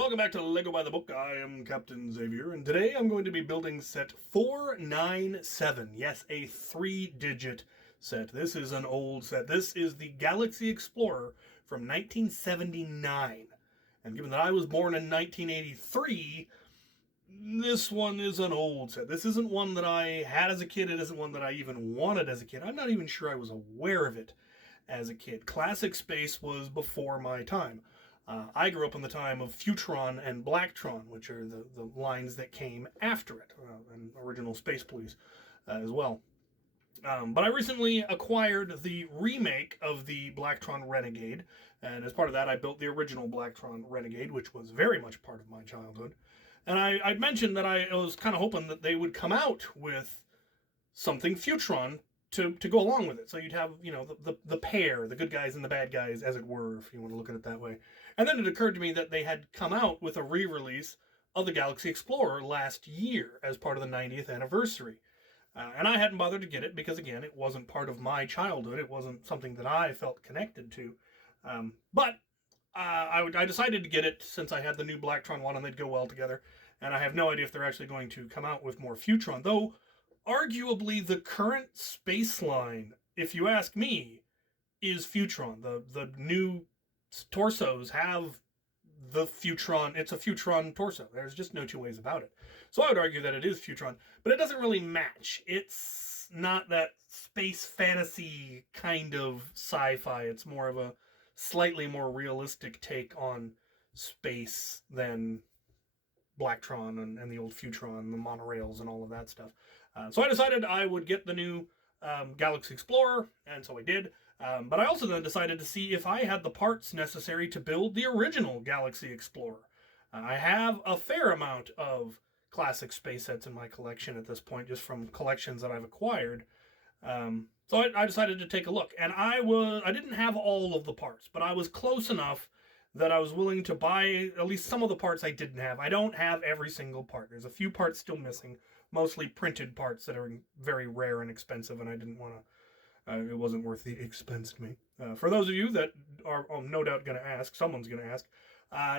Welcome back to Lego by the Book. I am Captain Xavier, and today I'm going to be building set 497. Yes, a 3-digit set. This is an old set. This is the Galaxy Explorer from 1979. And given that I was born in 1983, this one is an old set. This isn't one that I had as a kid. It isn't one that I even wanted as a kid. I'm not even sure I was aware of it as a kid. Classic Space was before my time. I grew up in the time of Futron and Blacktron, which are the lines that came after it, and original Space Police as well. But I recently acquired the remake of the Blacktron Renegade, and as part of that I built the original Blacktron Renegade, which was very much part of my childhood. And I'd mentioned that I was kind of hoping that they would come out with something Futron to go along with it. So you'd have, you know, the pair, the good guys and the bad guys, as it were, if you want to look at it that way. And then it occurred to me that they had come out with a re-release of the Galaxy Explorer last year as part of the 90th anniversary. And I hadn't bothered to get it because, again, it wasn't part of my childhood. It wasn't something that I felt connected to. But I decided to get it since I had the new Blacktron one and they'd go well together. And I have no idea if they're actually going to come out with more Futron, though arguably the current space line, if you ask me, is Futron. The new torsos have the Futron. It's a Futron torso. There's just no two ways about it. So I would argue that it is Futron, but it doesn't really match. It's not that space fantasy kind of sci-fi. It's more of a slightly more realistic take on space than Blacktron and the old Futron, the monorails and all of that stuff. So I decided I would get the new Galaxy Explorer, and so I did. But I also then decided to see if I had the parts necessary to build the original Galaxy Explorer. I have a fair amount of classic space sets in my collection at this point, just from collections that I've acquired. So I decided to take a look, and I didn't have all of the parts, but I was close enough that I was willing to buy at least some of the parts I didn't have. I don't have every single part. There's a few parts still missing, mostly printed parts that are very rare and expensive, and I didn't want to, it wasn't worth the expense to me. For those of you that are no doubt going to ask, someone's going to ask,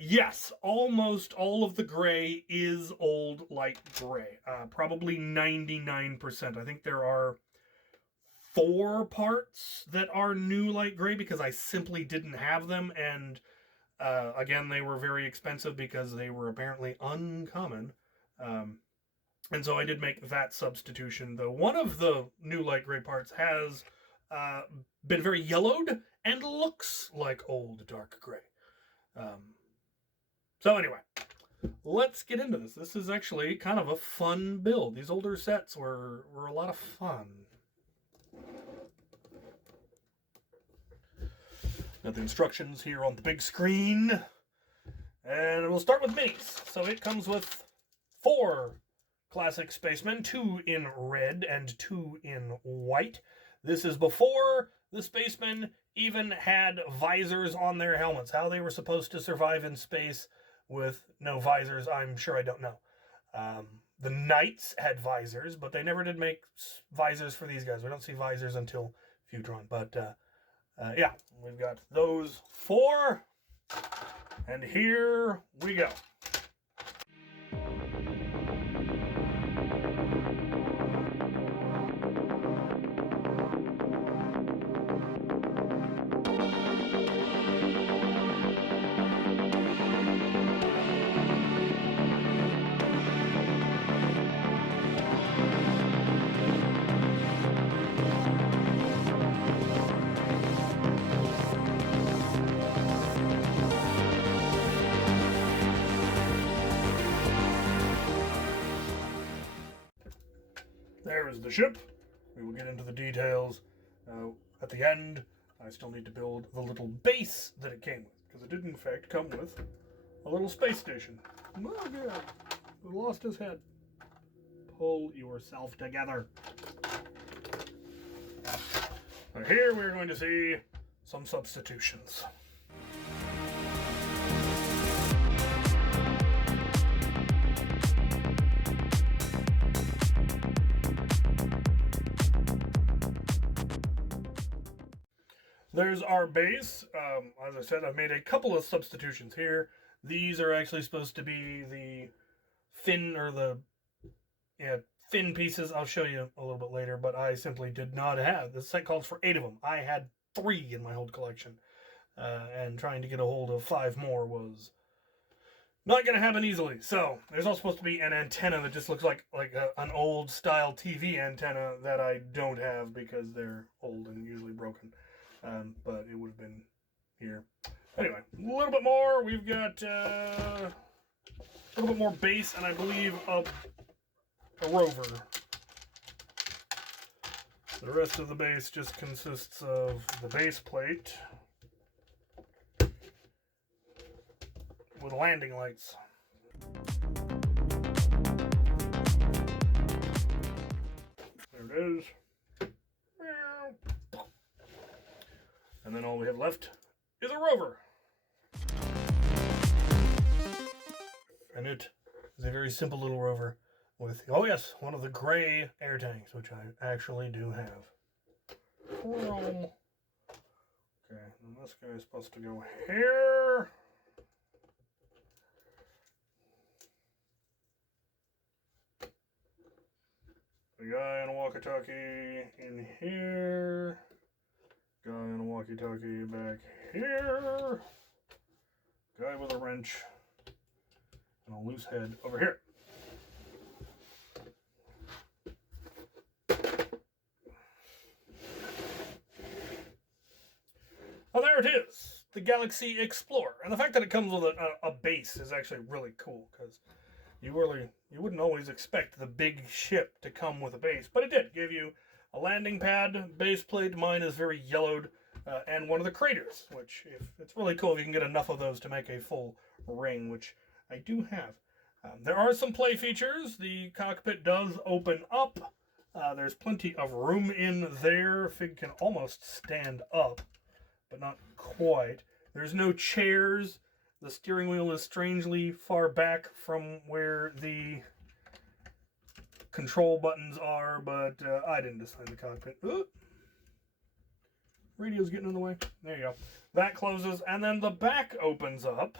yes, almost all of the gray is old light gray. Probably 99%. I think there are 4 parts that are new light gray because I simply didn't have them, and again, they were very expensive because they were apparently uncommon. And so I did make that substitution, though one of the new light gray parts has been very yellowed and looks like old dark gray. So anyway, let's get into this. This is actually kind of a fun build. These older sets were a lot of fun. Got the instructions here on the big screen. And we'll start with minis. So it comes with 4 classic spacemen, 2 in red and 2 in white. This is before the spacemen even had visors on their helmets. How they were supposed to survive in space with no visors, I'm sure I don't know. The knights had visors, but they never did make visors for these guys. We don't see visors until Futron, but yeah, we've got those 4, and here we go. There is the ship. We will get into the details at the end. I still need to build the little base that it came with, because it did in fact come with a little space station. Oh god, we lost his head. Pull yourself together. So here we're going to see some substitutions. There's our base. As I said, I've made a couple of substitutions here. These are actually supposed to be the fin or the fin pieces. I'll show you a little bit later, but I simply did not have. This set calls for 8 of them. I had 3 in my whole collection, and trying to get a hold of 5 more was not going to happen easily. So there's also supposed to be an antenna that just looks like an old style TV antenna that I don't have because they're old and usually broken, but it would have been here. Anyway, a little bit more. We've got a little bit more base, and I believe a rover. The rest of the base just consists of the base plate with landing lights. There it is. And then all we have left is a rover. And it is a very simple little rover with, oh yes, one of the gray air tanks, which I actually do have. Okay, and this guy is supposed to go here. The guy on a walkie-talkie in here. Guy on a walkie-talkie back here. Guy with a wrench and a loose head over here. Oh, there it is, the Galaxy Explorer. And the fact that it comes with a base is actually really cool, because you wouldn't always expect the big ship to come with a base, but it did. Give you a landing pad, base plate. Mine is very yellowed, and one of the craters, which it's really cool if you can get enough of those to make a full ring, which I do have. There are some play features. The cockpit does open up. There's plenty of room in there. Fig can almost stand up, but not quite. There's no chairs. The steering wheel is strangely far back from where the control buttons are, but I didn't design the cockpit. Ooh. Radio's getting in the way. There you go. That closes, and then the back opens up.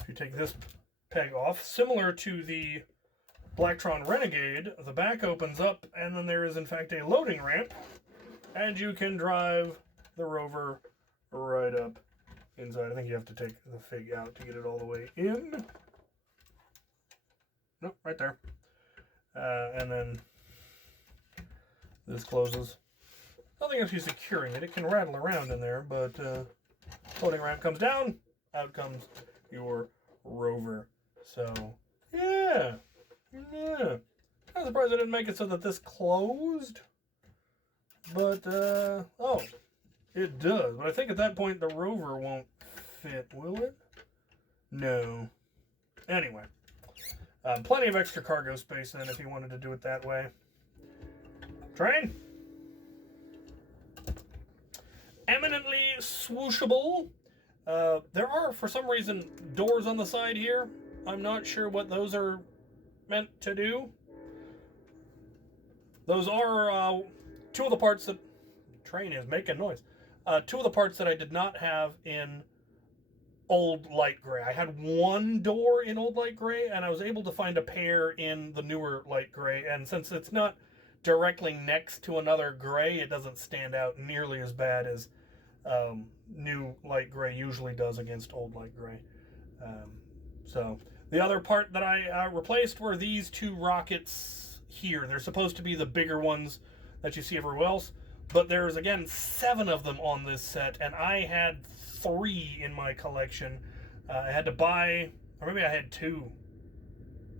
If you take this peg off, similar to the Blacktron Renegade, the back opens up, and then there is in fact a loading ramp, and you can drive the rover right up inside. I think you have to take the Fig out to get it all the way in. Nope, right there. And then this closes. Nothing actually securing it. It can rattle around in there, but loading ramp comes down, out comes your rover. So, yeah. I'm surprised I didn't make it so that this closed. But, oh, it does. But I think at that point the rover won't fit, will it? No. Anyway. Plenty of extra cargo space then if you wanted to do it that way. Train. Eminently swooshable. There are, for some reason, doors on the side here. I'm not sure what those are meant to do. Those are two of the parts that... The train is making noise. Two of the parts that I did not have in old light gray. I had one door in old light gray, and I was able to find a pair in the newer light gray. And since it's not directly next to another gray, it doesn't stand out nearly as bad as new light gray usually does against old light gray. So the other part that I replaced were these two rockets here. They're supposed to be the bigger ones that you see everywhere else, but there's again 7 of them on this set, and I had 3 in my collection. I had to buy, or maybe I had 2.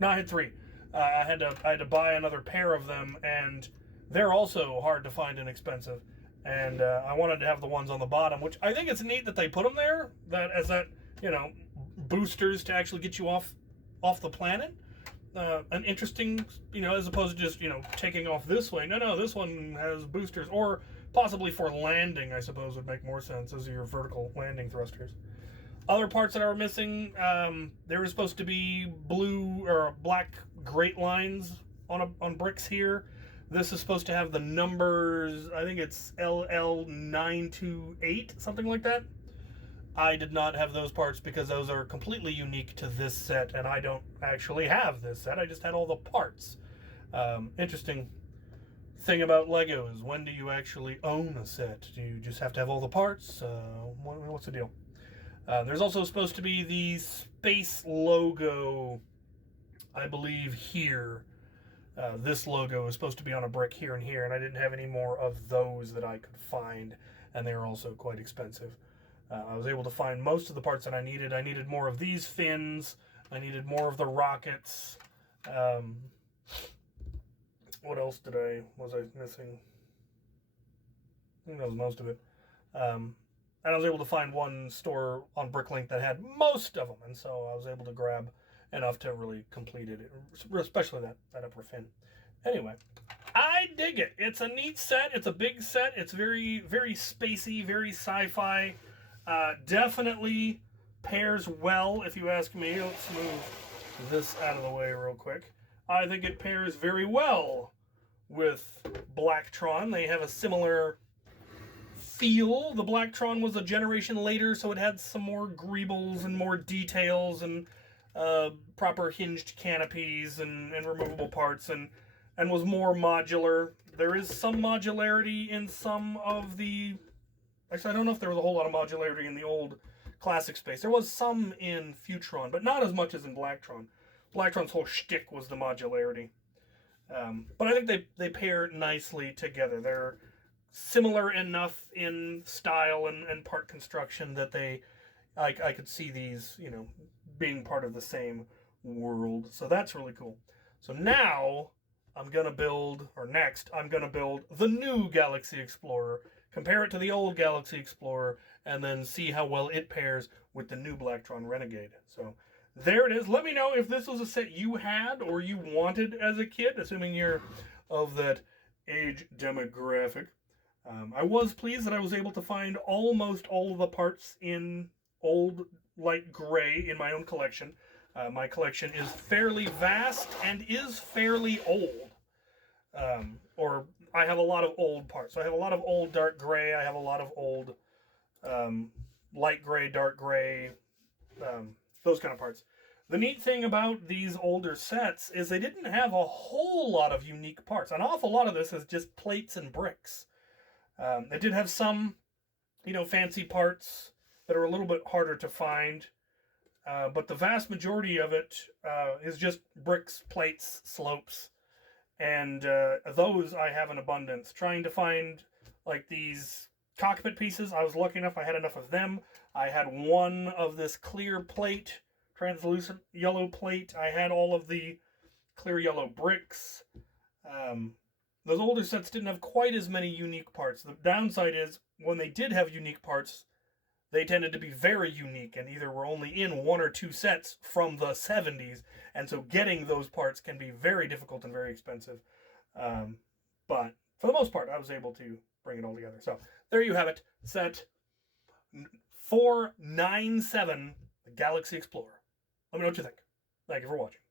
No, I had 3. I had to buy another pair of them, and they're also hard to find and expensive. And I wanted to have the ones on the bottom, which I think it's neat that they put them there, boosters to actually get you off the planet. An interesting, as opposed to just, taking off this way. No, this one has boosters, or possibly for landing, I suppose, would make more sense as your vertical landing thrusters. Other parts that are missing, there were supposed to be blue or black grate lines on bricks here. This is supposed to have the numbers, I think it's LL928, something like that. I did not have those parts because those are completely unique to this set, and I don't actually have this set. I just had all the parts. Interesting thing about Lego is, when do you actually own a set? Do you just have to have all the parts? What's the deal? There's also supposed to be the space logo, I believe, here. This logo is supposed to be on a brick here and here, and I didn't have any more of those that I could find, and they were also quite expensive. I was able to find most of the parts that I needed. I needed more of these fins. I needed more of the rockets. What else was I missing? I think that was most of it. And I was able to find one store on Bricklink that had most of them, and so I was able to grab enough to really complete it, especially that upper fin. Anyway, I dig it. It's a neat set. It's a big set. It's very, very spacey, very sci-fi. Definitely pairs well, if you ask me. Let's move this out of the way real quick. I think it pairs very well with Blacktron. They have a similar feel. The Blacktron was a generation later, so it had some more greebles and more details and proper hinged canopies and removable parts, and was more modular. There is some modularity in some of the... Actually, I don't know if there was a whole lot of modularity in the old classic space. There was some in Futron, but not as much as in Blacktron. Blacktron's whole shtick was the modularity. But I think they pair nicely together. They're similar enough in style and part construction that I could see these, being part of the same world. So that's really cool. So now I'm going to build the new Galaxy Explorer, compare it to the old Galaxy Explorer, and then see how well it pairs with the new Blacktron Renegade. So there it is. Let me know if this was a set you had or you wanted as a kid, assuming you're of that age demographic. I was pleased that I was able to find almost all of the parts in old light gray in my own collection. My collection is fairly vast and is fairly old. Or I have a lot of old parts. So I have a lot of old dark gray. I have a lot of old light gray, dark gray, those kind of parts. The neat thing about these older sets is they didn't have a whole lot of unique parts. An awful lot of this is just plates and bricks. They did have some, fancy parts that are a little bit harder to find. But the vast majority of it is just bricks, plates, slopes. And those I have in abundance. Trying to find, these cockpit pieces, I was lucky enough I had enough of them. I had one of this clear plate, translucent yellow plate. I had all of the clear yellow bricks. Those older sets didn't have quite as many unique parts. The downside is, when they did have unique parts, they tended to be very unique and either were only in one or two sets from the 70s, and so getting those parts can be very difficult and very expensive. But for the most part, I was able to bring it all together. So there you have it, set 497, the Galaxy Explorer. Let me know what you think. Thank you for watching.